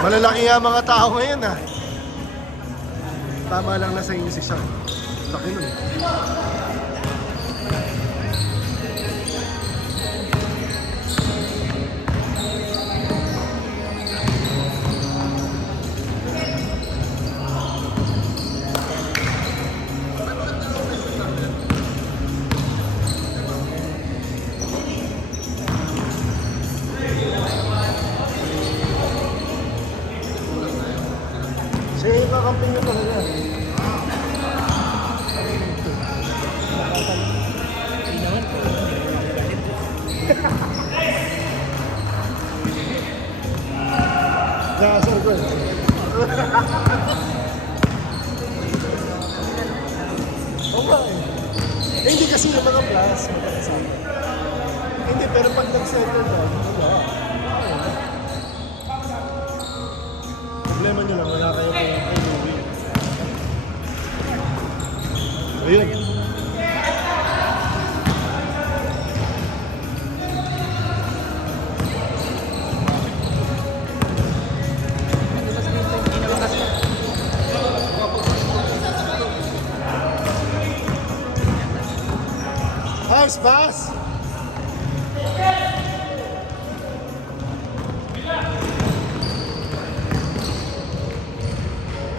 Malalaki nga mga tao ngayon ah. Tama lang na sa inyo si Sean. Laki nun eh. Siya yung kakamping nyo talaga. Nakasar ko eh. Oo nga eh. Hindi kasi yung mga plus, magkakasama. Hindi, pero pag nag-settle down, wala. Problema nyo lang, wala kayo kay Louie. Ayun. Nice pass!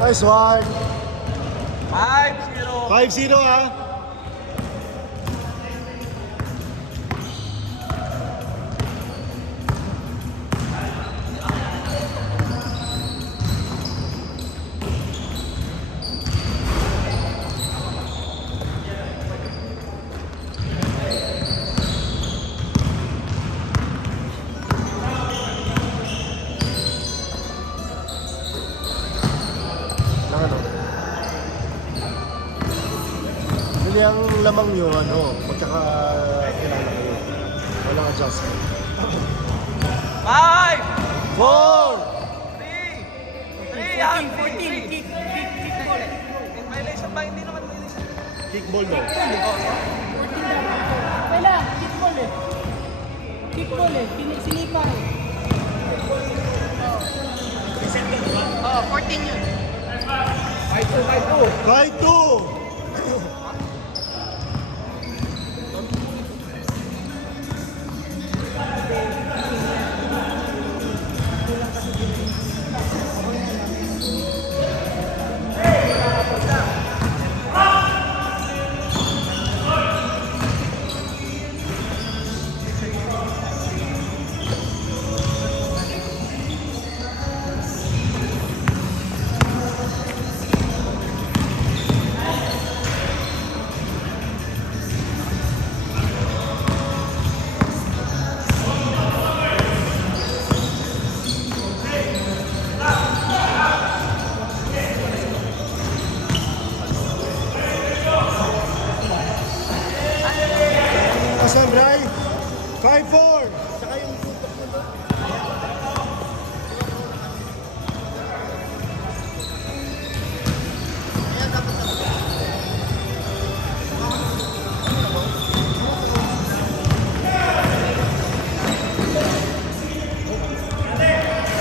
Nice one! 5-0. 5-0 ah! Ano? Hindi ang lamang nyo, ano, magkaka kilala kayo. Walang adjustment. 5! 4! 3! 14! Kick! Violation ba? Hindi naman violation. Kickball daw. Wala, kickball eh. Kickball eh, sinipa eh. Oh, 14 yun. 5-2! Asan, Bray? 5-4! Saka yung tutok mo doon.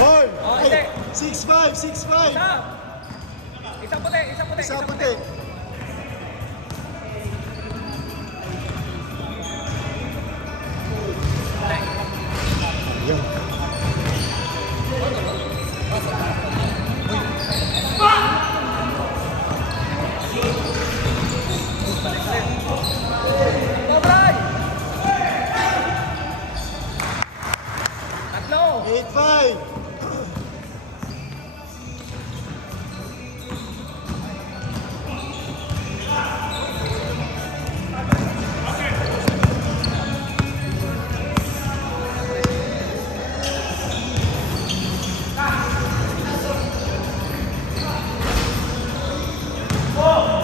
Hold! Oh, hindi. 6-5! 6-5! Isang puti, isang puti. Isa puti. Yan. Dobray! Tatlo! 8-5!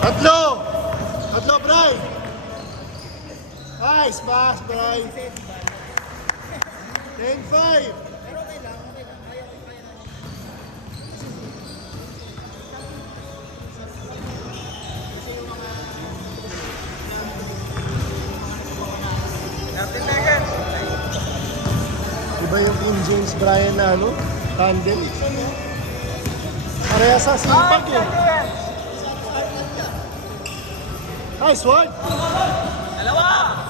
Tatlo! Tatlo, Bray! Nice pass, Bray! 10-5! Seconds. Iba yung PNJ James Bryan na ano, tandem. Pareha sa sipag eh. Nice one! Dalawa!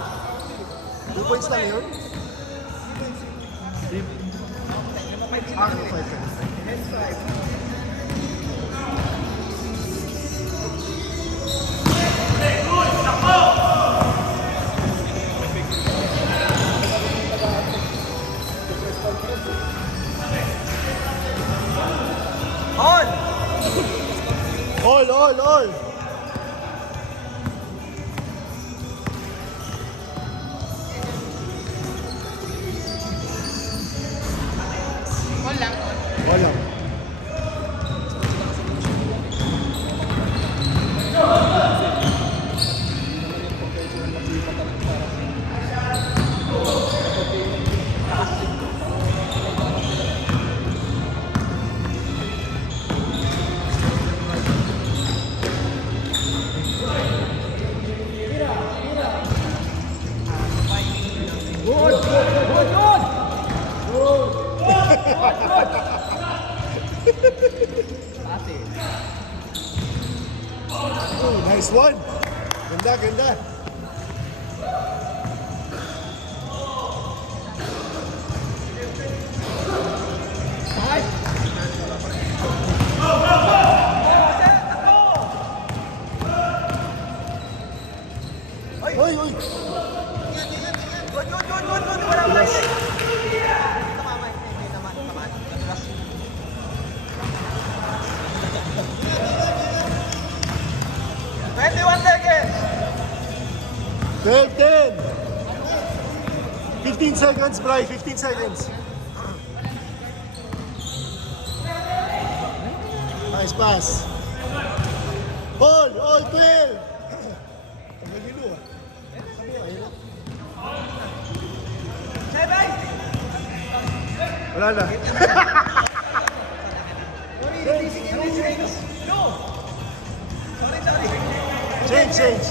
2 points lang yun. Ah, 5. On! All! Wala. Oh, nice one. Ganda. Oy! Good! Wala ba? Tamama, hindi naman. Seconds! 12, 10. 15 seconds, Bri. 15 seconds. Nice pass. All 12. Nagilo ah. Sabi mo, ayun. 7! Wala na. Change.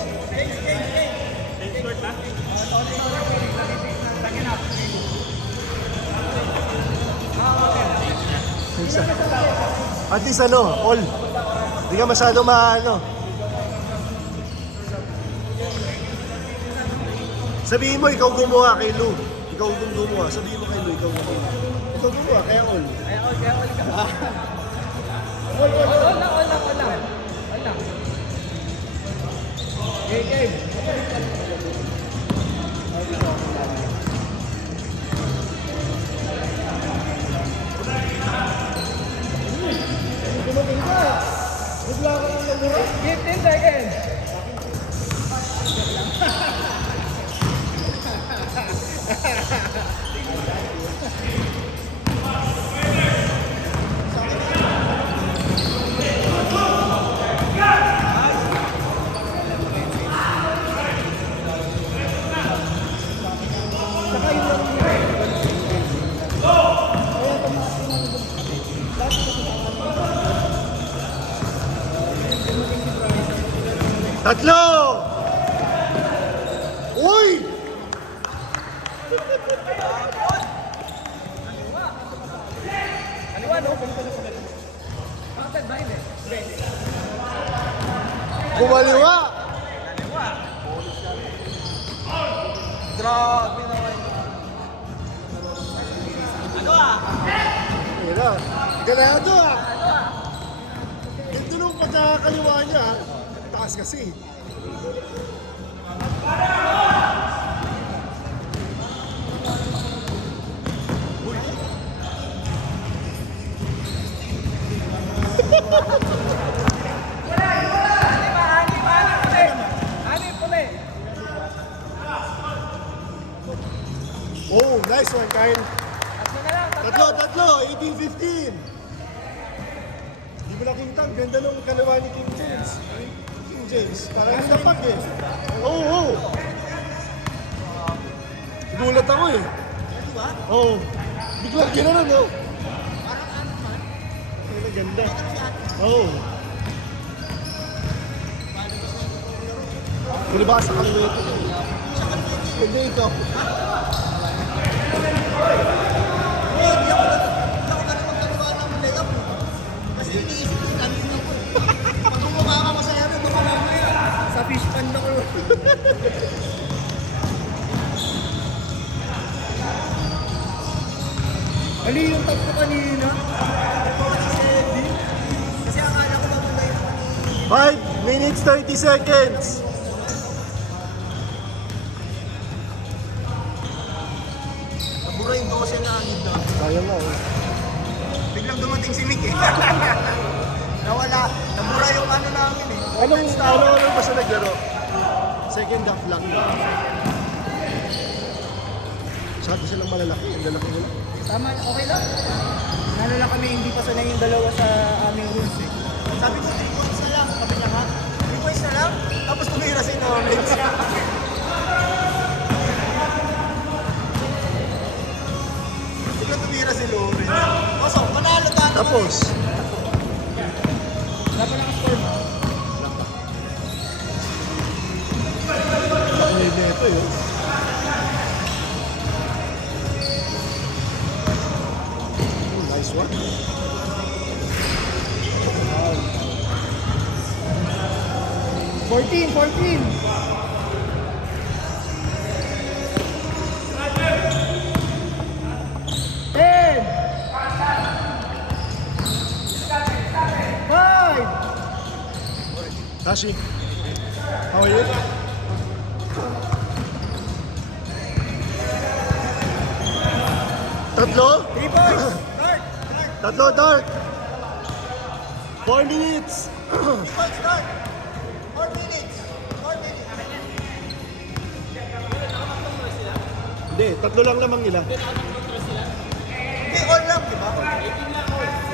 At least ano, all. Hindi ka masyado maano. Sabihin mo, ikaw gumawa kay Lou. Ikaw gumawa. Sabihin mo kay Lou, ikaw gumawa. Ikaw gumawa, kaya all. All lang. Game. Give 10 seconds. Tatlo! Uy! Kaliwa, no? Bakit ba hindi? Kumaliwa! Kaliwa. Grabe naman. Ano ah? Ayun na. Ganado ah! Ito nung pagkakaliwa niya, taas kasi. Ani puli. Oh, nice one, Kyle. Tatlo na lang, Tatlo, 18-15. Hindi mo nakita, ang ganda ng kalawa ni King James. King James, parang napag eh. Oo. Gulat ako eh. Oo. Biglang ginanon, no? Parang ano man. Ang ganda. Oo. Hindi ba sa kanila ito? Hindi ikaw. Hey, Mali yung tap ko kanina. Kasi akala ko mabulay na kanina. 5 minutes 30 seconds. Nabura yung 12 na agad na. Sayang na eh. Biglang dumating si Mick eh. Nawala. Nabura yung ano namin eh. Ano ba siya naglaro? Second half lang. Masyado silang malalaki. Ang lalaki nila. Tama, okay lang. Lalo lang kami hindi pa sanay yung dalawa sa aming rules eh. Sabi ko 3 points na lang. Sabi niya ha? 3 points na lang? Tapos tumira si Norwich. Bigla tumira si Lawrence. So, panalo tayo. Tapos? Dapat naka-score mo. Hindi ito yun. Nice one. Wow. 14. 10. 5. Tashi, how are you? Tatlo? 3 points. Tatlo, Dark. 4 minutes. 3 points, Dark. 4 minutes. 4 minutes. Hindi, tatlo lang lamang nila. Hindi, all lang, di ba?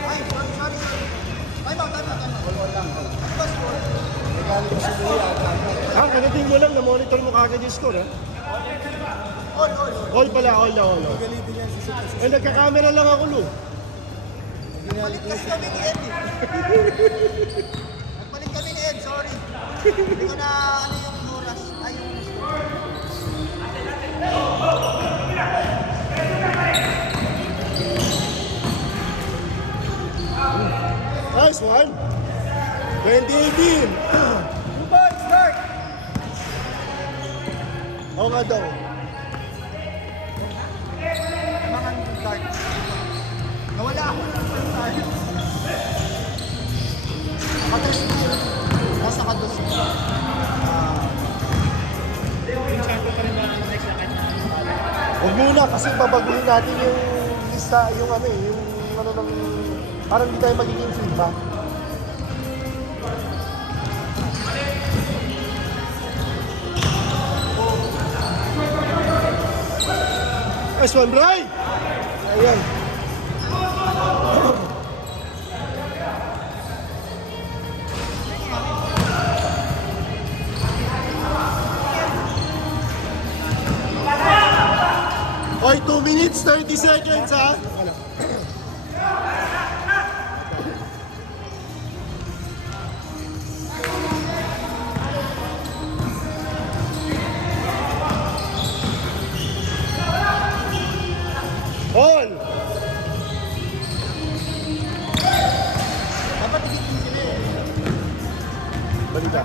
Ay, sorry. Time out. All lang. Ano ba score? Regalo ko si Louie ata. Kagating mo lang, na-monitor mo kagad yung score, ha? All. All pala, all na. Eh, nagka-camera lang ako, Lou. Nagpalit kasi kami ni Ed, Nagpalit kami ni Ed, sorry. Hindi ko na ano yung oras. Ay, yung score. Nice one. 2018. 2 points, Dark. Oo nga daw. Mga Dark. Nawala ako ng tayo. Nakatres na yun. Tapos nakados. Huwag muna kasi babaguhin natin yung lista, yung ano eh, yung ano ng... Parang hindi tayo magiging feedback. Nice one, Bray! Ayan. Oy, 2 minutes, 30 seconds, ha? All! Dapat isitin sila eh. Balita.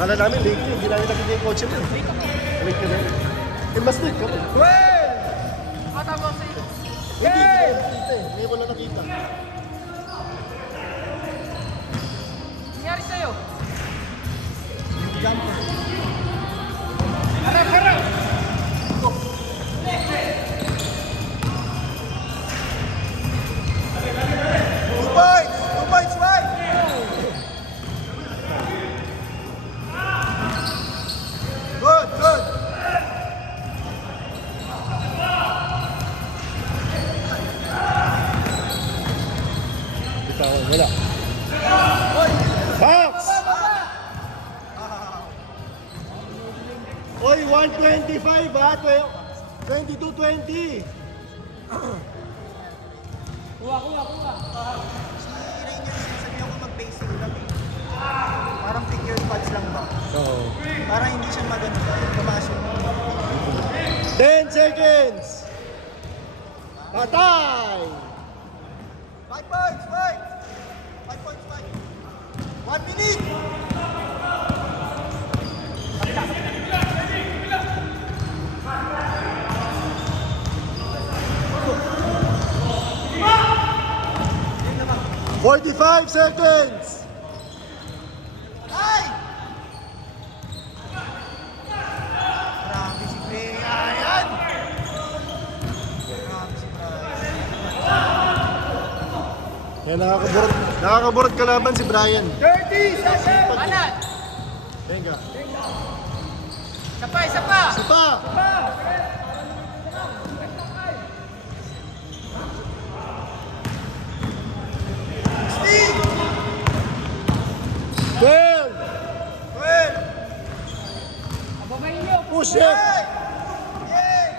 Kala namin late yun, hindi namin nakita yung kotse mo. Late ka na yun. Eh, mas late ka mo. 12. Tama sa iyo. Hindi nakita eh. Ngayon ko lang nakita. Nangyari sa'yo? Jumper. Harap. 2 points, right? Good. Bitawan, wala. Box! Oy, 125 ha? 22-20. Kuha. Si Ranger, sinasabihan ko mag-pacing lang eh. Parang figure pads lang ba? Oo. Para hindi siya magano tumaas yung 10 seconds. Patay! 5 points, 5 points, 1 minute! 45 seconds! Ay! Grabe si Brea. Ayan! Grabe si Brian. Yan, nakakaburot kalaban si Brian. 30 seconds! Banat! Venga. Isa pa, isa pa! Isa pa! Steve! 12! 12! Ababay nyo! Push it! 9! 8!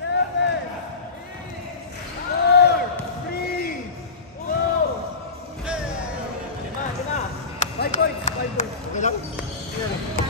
7! 4! 3! 2! 5 points! 5 points! Okay lang? Yan.